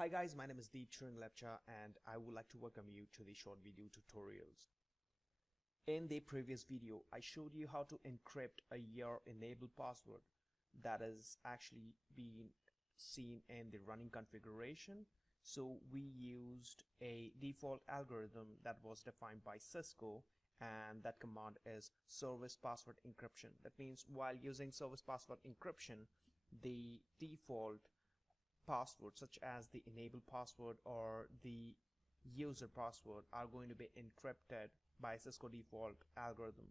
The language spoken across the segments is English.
Hi guys, my name is Decrypting and I would like to welcome you to the short video tutorials. In the previous video, I showed you how to encrypt your enabled password that is actually being seen in the running configuration. So we used a default algorithm that was defined by Cisco, and that command is service password encryption. That means while using service password encryption, the default password such as the enable password or the user password are going to be encrypted by Cisco default algorithm.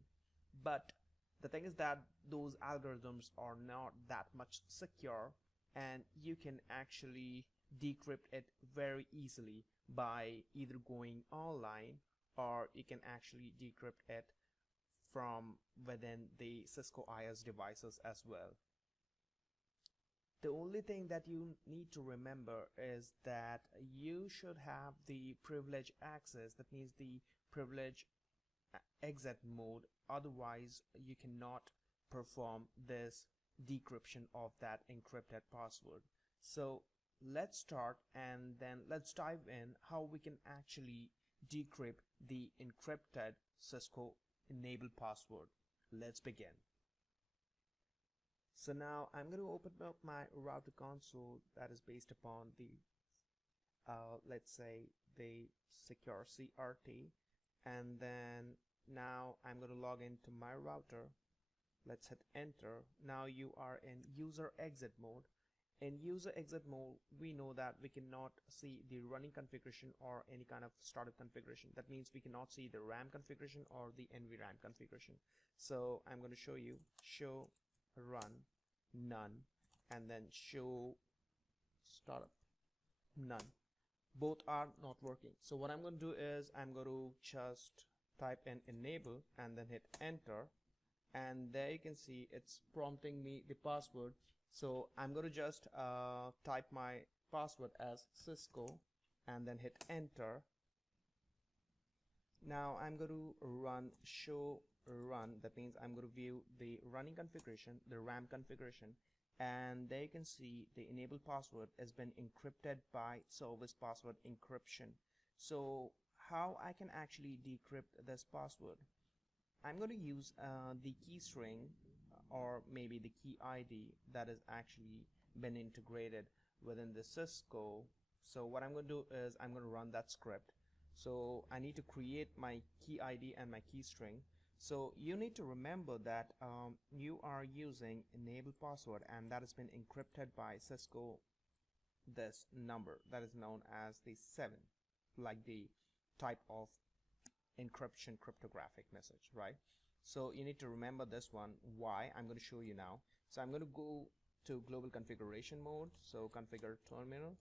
But the thing is that those algorithms are not that much secure, and you can actually decrypt it very easily by either going online, or you can actually decrypt it from within the Cisco IS devices as well. The only thing that you need to remember is that you should have the privilege access, that means the privilege exit mode, otherwise you cannot perform this decryption of that encrypted password. So let's start, and then let's dive in how we can actually decrypt the encrypted Cisco enabled password. Let's begin. So now I'm going to open up my router console that is based upon the let's say the secure CRT, and then now I'm going to log into my router. Let's hit enter. Now you are in user exit mode. In user exit mode, we know that we cannot see the running configuration or any kind of startup configuration. That means we cannot see the RAM configuration or the NVRAM configuration. So I'm going to show you show run none, and then show startup none. Both are not working. So what I'm going to do is I'm going to just type in enable and then hit enter, and there you can see it's prompting me the password. So I'm going to just type my password as Cisco and then hit enter. Now I'm going to run show run. That means I'm going to view the running configuration, the RAM configuration, and there you can see the enabled password has been encrypted by service password encryption. So how I can actually decrypt this password? I'm going to use the key string or maybe the key ID that has actually been integrated within the Cisco. So what I'm going to do is I'm going to run that script. So I need to create my key ID and my key string. So you need to remember that you are using enable password, and that has been encrypted by Cisco, this number that is known as the 7, like the type of encryption cryptographic message, right? So you need to remember this one. Why? I'm going to show you now. So I'm going to go to global configuration mode, so configure terminal,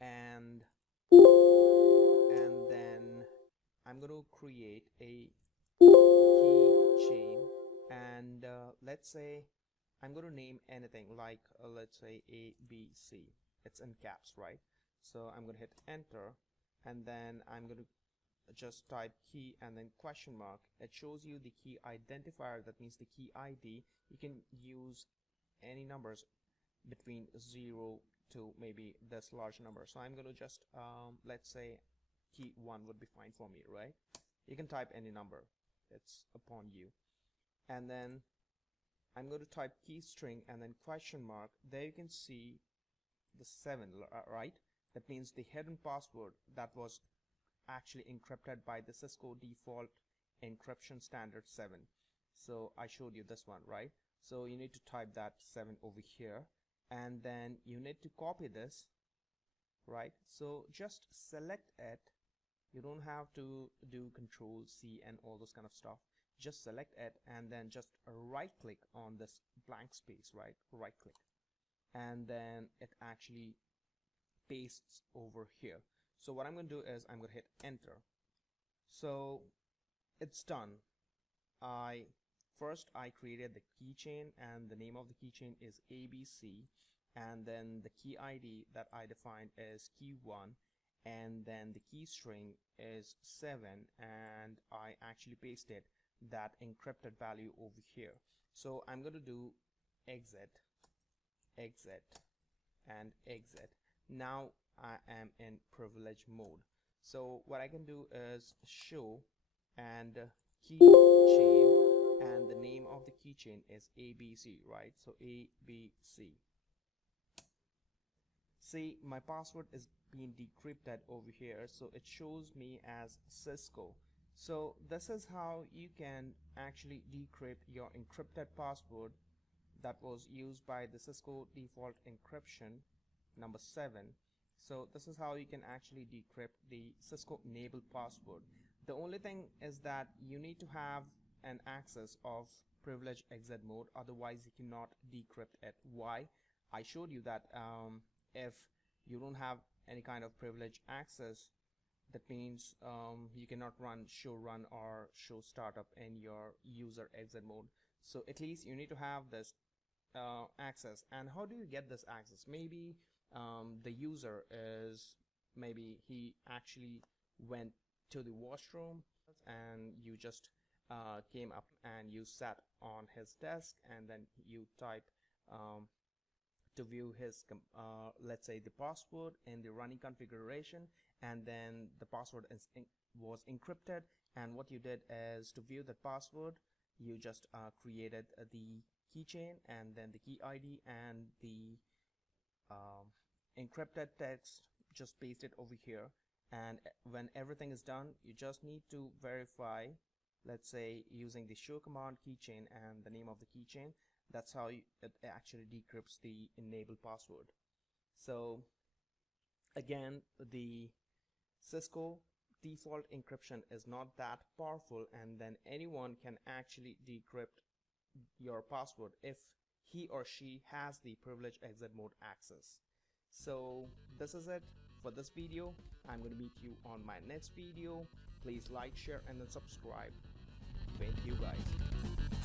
and then I'm going to create a key chain, and let's say I'm going to name anything like let's say ABC. It's in caps, right? So I'm going to hit enter, and then I'm going to just type key and then question mark. It shows you the key identifier, that means the key ID. You can use any numbers between 0 to maybe this large number. So I'm going to just let's say key 1 would be fine for me, right? You can type any number, it's upon you. And then I'm going to type key string and then question mark. There you can see the 7, right? That means the hidden password that was actually encrypted by the Cisco default encryption standard 7. So I showed you this one, right? So you need to type that 7 over here, and then you need to copy this, right? So just select it. You don't have to do Control C and all those kind of stuff. Just select it and then just right click on this blank space, right? Right click, and then it actually pastes over here. So what I'm going to do is I'm going to hit enter. So it's done. First I created the keychain, and the name of the keychain is ABC, and then the key ID that I defined is key 1, and then the key string is 7, and I actually pasted that encrypted value over here. So I'm going to do exit, exit, and exit. Now I am in privilege mode. So what I can do is show and keychain, and the name of the keychain is ABC, right? So ABC. See, my password is being decrypted over here, so it shows me as Cisco. So this is how you can actually decrypt your encrypted password that was used by the Cisco default encryption number 7. So this is how you can actually decrypt the Cisco enabled password. The only thing is that you need to have an access of privilege exit mode, otherwise you cannot decrypt it. Why? I showed you that if you don't have any kind of privilege access, that means you cannot run show run or show startup in your user exit mode. So at least you need to have this access. And how do you get this access? Maybe the user is, maybe he actually went to the washroom and you just came up and you sat on his desk, and then you type to view his let's say the password in the running configuration, and then the password was encrypted, and what you did is to view the password you just created the keychain and then the key ID and the encrypted text, just paste it over here, and when everything is done you just need to verify, let's say using the show command keychain and the name of the keychain. That's how it actually decrypts the enabled password. So again, the Cisco default encryption is not that powerful, and then anyone can actually decrypt your password if he or she has the privilege exit mode access. So this is it for this video. I'm going to meet you on my next video. Please like, share, and then subscribe. Thank you guys.